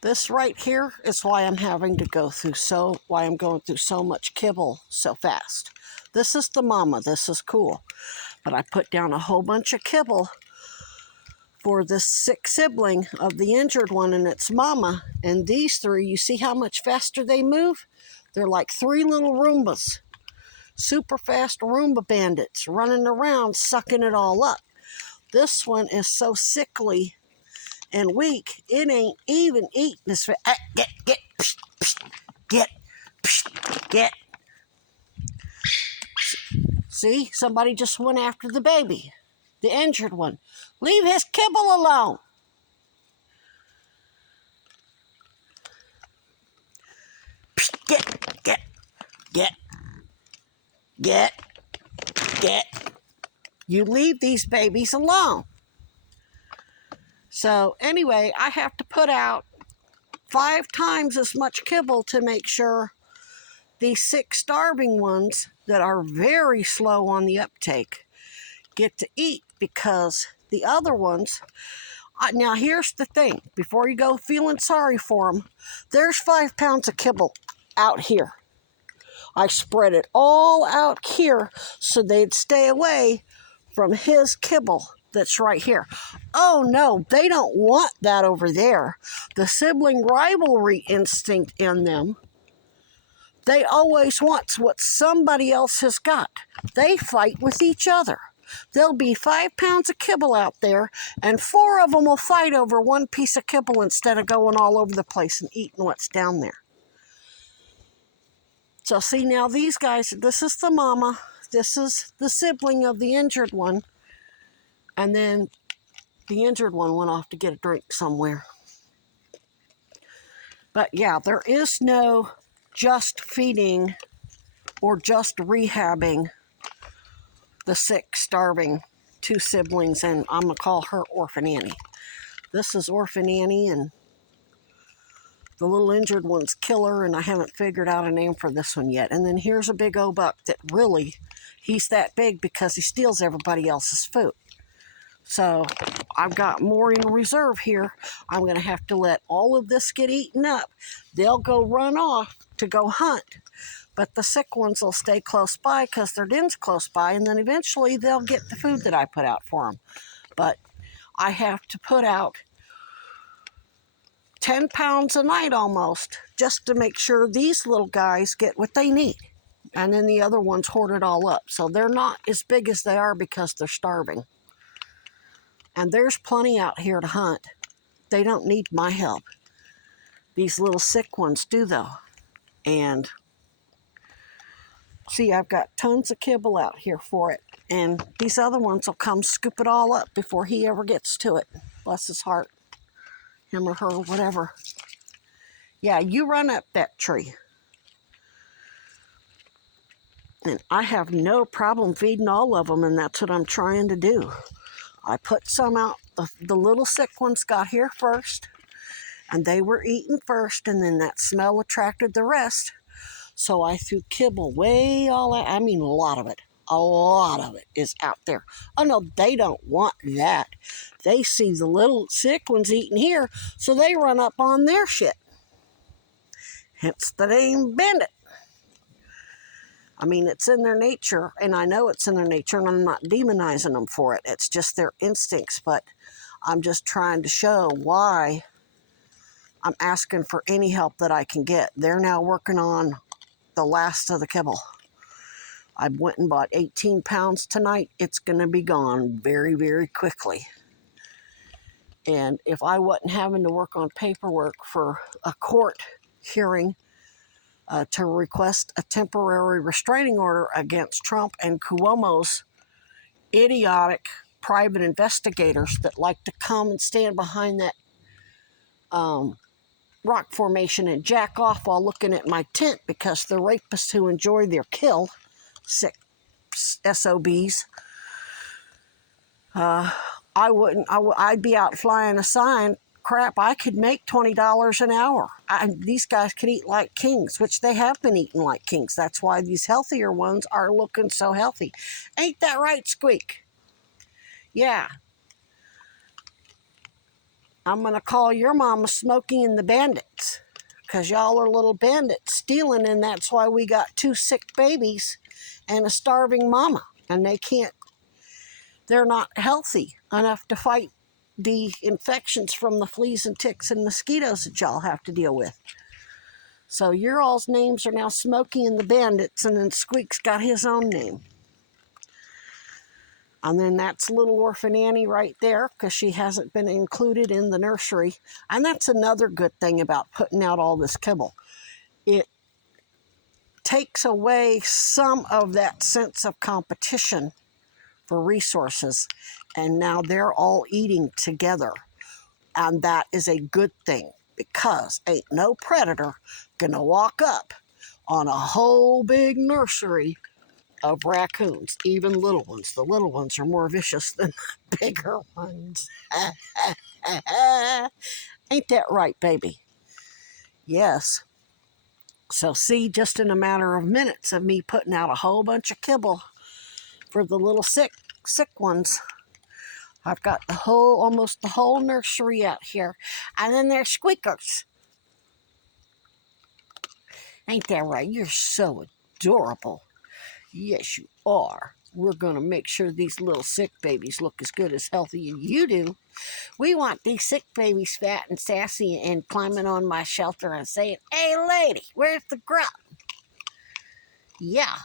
This right here is why I'm having to why I'm going through so much kibble so fast. This is the mama. This is cool. But I put down a whole bunch of kibble for this sick sibling of the injured one and its mama. And these three, you see how much faster they move? They're like three little Roombas. Super fast Roomba bandits running around sucking it all up. This one is so sickly and weak, it ain't even eating as fast. Get. See, somebody just went after the baby, the injured one. Leave his kibble alone. Get. You leave these babies alone. So anyway, I have to put out 5 times as much kibble to make sure these sick, starving ones that are very slow on the uptake get to eat, because the other ones, now here's the thing, before you go feeling sorry for them, there's 5 pounds of kibble out here. I spread it all out here so they'd stay away from his kibble that's right here. Oh no, they don't want that over there. The sibling rivalry instinct in them, they always want what somebody else has got. They fight with each other. There'll be 5 pounds of kibble out there, and 4 of them will fight over one piece of kibble instead of going all over the place and eating what's down there. So see, now these guys, this is the mama, this is the sibling of the injured one, and then the injured one went off to get a drink somewhere. But yeah, there is no just feeding or just rehabbing the sick, starving 2 siblings, and I'm going to call her Orphan Annie. This is Orphan Annie, and the little injured one's Killer, and I haven't figured out a name for this one yet. And then here's a big old buck that really, he's that big because he steals everybody else's food. So I've got more in reserve here. I'm going to have to let all of this get eaten up. They'll go run off to go hunt. But the sick ones will stay close by because their den's close by, and then eventually they'll get the food that I put out for them. But I have to put out 10 pounds a night almost, just to make sure these little guys get what they need. And then the other ones hoard it all up. So they're not as big as they are because they're starving. And there's plenty out here to hunt. They don't need my help. These little sick ones do, though. And see, I've got tons of kibble out here for it. And these other ones will come scoop it all up before he ever gets to it. Bless his heart. Him or her, whatever. Yeah, you run up that tree. And I have no problem feeding all of them, and that's what I'm trying to do. I put some out. The little sick ones got here first, and they were eating first, and then that smell attracted the rest. So I threw kibble way all out. I mean, a lot of it. A lot of it is out there. Oh, no, they don't want that. They see the little sick ones eating here, so they run up on their shit. Hence the name Bandit. I mean, it's in their nature, and I know it's in their nature, and I'm not demonizing them for it. It's just their instincts, but I'm just trying to show why I'm asking for any help that I can get. They're now working on the last of the kibble. I went and bought 18 pounds tonight. It's going to be gone very, very quickly. And if I wasn't having to work on paperwork for a court hearing to request a temporary restraining order against Trump and Cuomo's idiotic private investigators that like to come and stand behind that rock formation and jack off while looking at my tent because the rapists who enjoy their kill, sick SOBs, I'd be out flying a sign. Crap, I could make $20 an hour. These guys could eat like kings, which they have been eating like kings. That's why these healthier ones are looking so healthy. Ain't that right, Squeak? Yeah. I'm going to call your mama Smokey and the Bandits, because y'all are little bandits stealing, and that's why we got 2 sick babies and a starving mama, and they're not healthy enough to fight the infections from the fleas and ticks and mosquitoes that y'all have to deal with. So your all's names are now Smokey and the Bandits, and then Squeak's got his own name. And then that's little orphan Annie right there, because she hasn't been included in the nursery. And that's another good thing about putting out all this kibble. It takes away some of that sense of competition for resources. And now they're all eating together. And that is a good thing, because ain't no predator gonna walk up on a whole big nursery of raccoons, even little ones. The little ones are more vicious than the bigger ones. Ain't that right, baby? Yes. So see, just in a matter of minutes of me putting out a whole bunch of kibble for the little sick ones, I've got almost the whole nursery out here. And then there's Squeakers. Ain't that right? You're so adorable. Yes, you are. We're going to make sure these little sick babies look as good as healthy as you do. We want these sick babies fat and sassy and climbing on my shelter and saying, "Hey, lady, where's the grub?" Yeah,